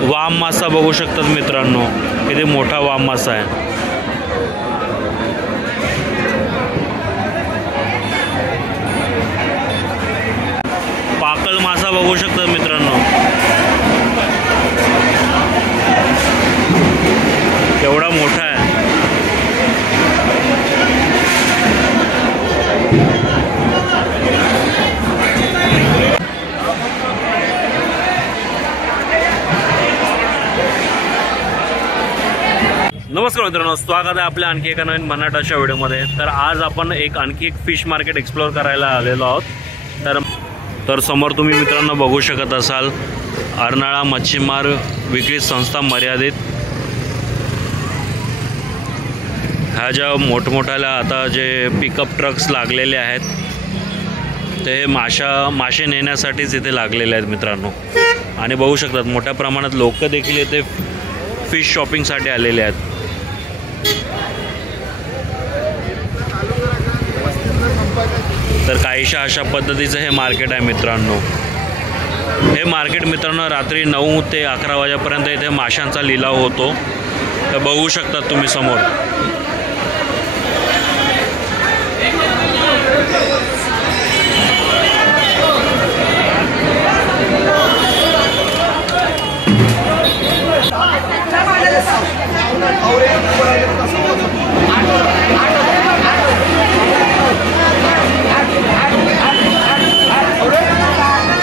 वाम मासा बघू शकतात मित्रांनो, किती मोठा वाम मासा आहे। पाकळ मासा बघू शकतात मित्रांनो, केवढा मोठा आहे। नमस्कार मित्रांनो, स्वागत आहे आपल्या आणखी एका नवीन भन्नाट अशा व्हिडिओमध्ये। तर आज आपण आणखी एक फिश मार्केट एक्सप्लोर करायला आलेलो आहोत। तर समोर तुम्ही मित्रांनो बघू शकत असाल अर्नाळा मच्छीमार विक्री संस्था मर्यादित। ह्या ज्या मोठमोठ्याला आता जे पिकअप ट्रक्स लागलेले आहेत ते मासे नेण्यासाठीच इथे लागलेले आहेत मित्रांनो। आणि बघू शकतात मोठ्या प्रमाणात लोक देखील इथे फिश शॉपिंगसाठी आलेले आहेत। तर काहीशा अशा पद्धतीचं हे मार्केट आहे मित्रांनो। हे मार्केट मित्रांनो रात्री 9 ते 11 वाजेपर्यंत इथे माशांचा लिलाव होतो। तर बघू शकतात तुम्ही समोर।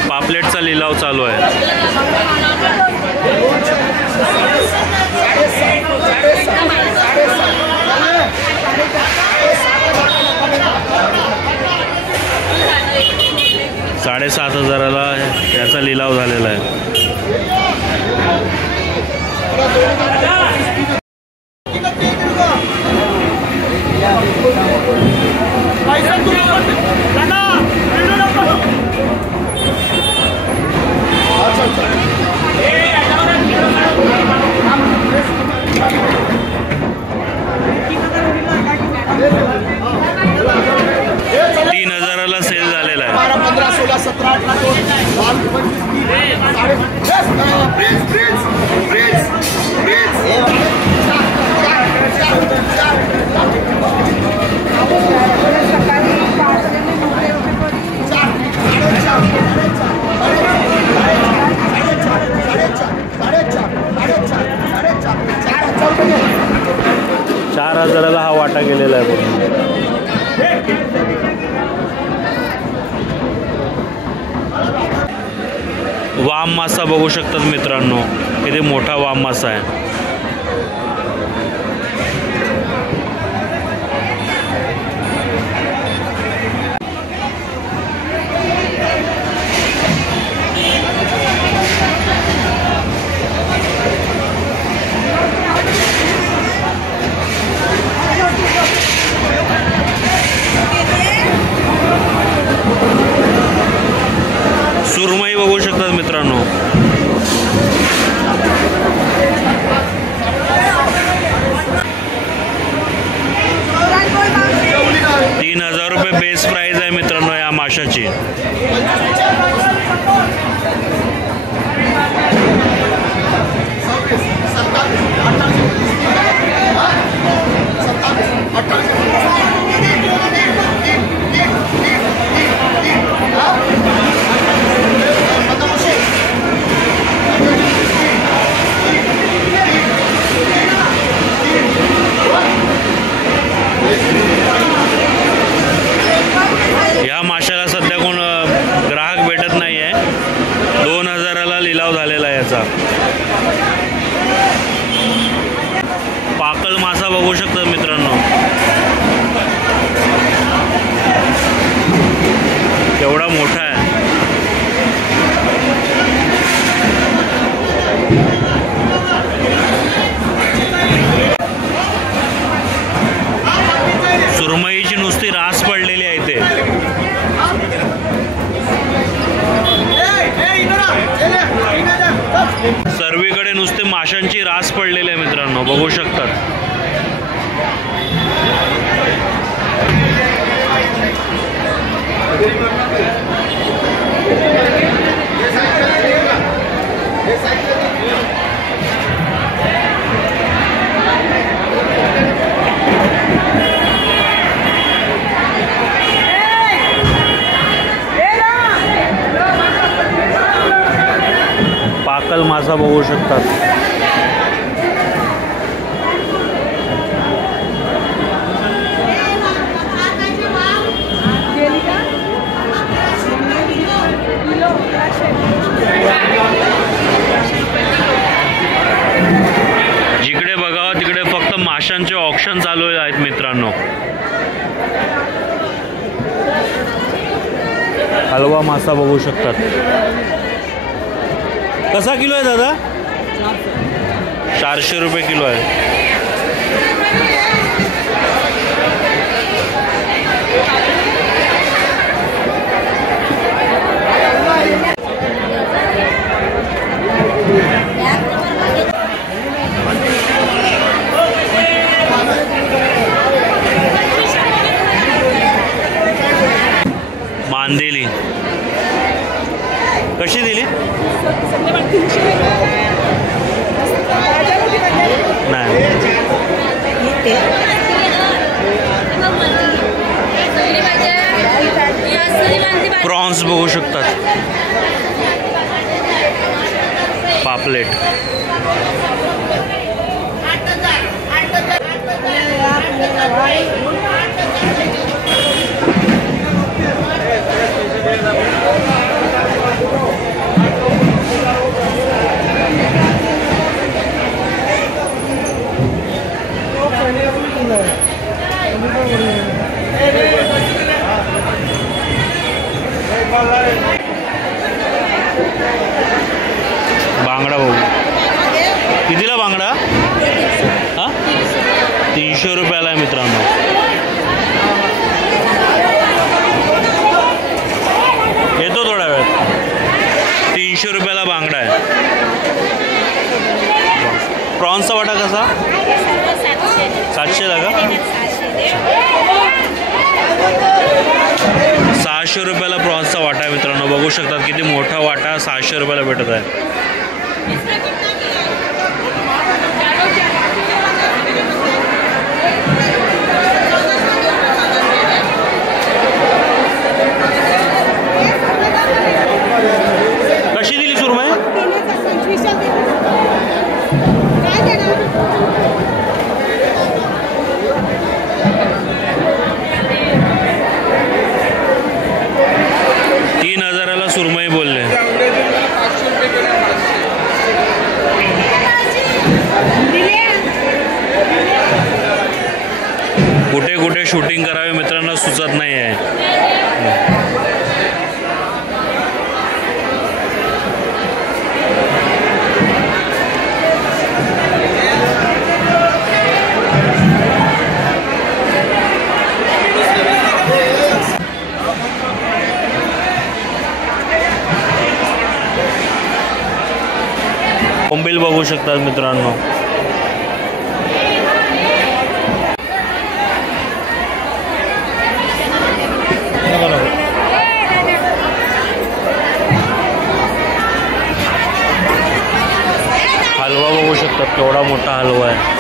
पापलेटचा लिलाव चालू आहे। $7,500 याचा लिलाव झालेला आहे। $3,000 सेल झालेला आहे। 15, 16, 17, $4,000 हा वाटा गेलेला आहे पूर्ण। वाम मासा बघू शकतात मित्रांनो, किती मोठा वाम मासा आहे। सुरमई बघू शकतात मित्रांनो, $3,000 बेस प्राइस आहे मित्रांनो या माशाची। या माशाला सध्या कोण ग्राहक भेटत नाही आहे। $2,000 लिलाव झालेला आहे याचा। पाकळ मासा बघू शकतात मित्रांनो, केवढा मोठा आहे। सुरमईची नुसती रास पडलेली आहे इथे। सर्वीकडे नुसते माशांची रास पडलेली आहे मित्रांनो, बघू शकतात। साइड पाकल मासा बघू शकतात. जिकडे बघावं तिकडे फक्त माशांचे ऑक्शन चालू आहेत मित्रांनो. हलवा मासा बघू शकतात. कसा किलो आहे दादा? 400 रुपये किलो आहे. मांदेली कशी दिली? नाही. प्रॉन्स बघू शकतात. पापलेट बांगडा बघू. कितीला बांगडा? हा 300 रुपयाला आहे मित्रांनो. येतो थोड्या वेळात. 300 रुपयाला बांगडा आहे. प्रॉन्सचा वाटा कसा? 700 का? 600 रुपयाला प्रॉन्सचा वाटा आहे मित्रांनो. बघू शकतात किती मोठा वाटा 600 रुपयाला भेटत आहे. कशी दिली सुरमई? 3000ला सुरमई बोलले. कुठे कुठे शूटिंग करावे मित्रांनो सुचत नाही आहे. बोंबील बघू शकतात मित्रांनो. हलवा बघू शकतात केवढा मोठा हलवा आहे.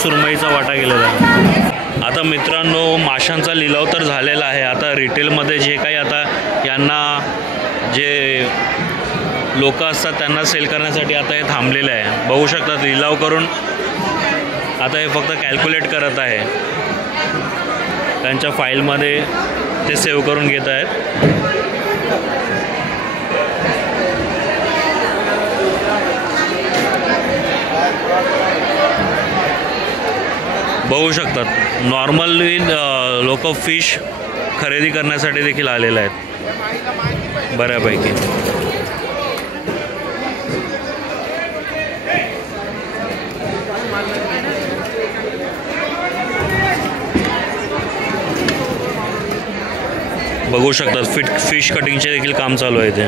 सुरमईचा वाटा गेलेला आहे. आता मित्रांनो माशांचा लिलाव तर झालेला आहे. आता रिटेलमध्ये जे काही आता यांना जे लोक असतात त्यांना सेल करण्यासाठी आता हे थांबलेले आहे. बघू शकतात लिलाव करून आता हे फक्त कॅल्क्युलेट करत आहे. त्यांच्या फाईलमध्ये ते सेव्ह करून घेत आहेत. बघू शकतात नॉर्मली लोक फिश खरेदी करण्यासाठी देखील आलेले आहेत बऱ्यापैकी. बघू शकतात फिश कटिंगचे देखील काम चालू आहे इथे.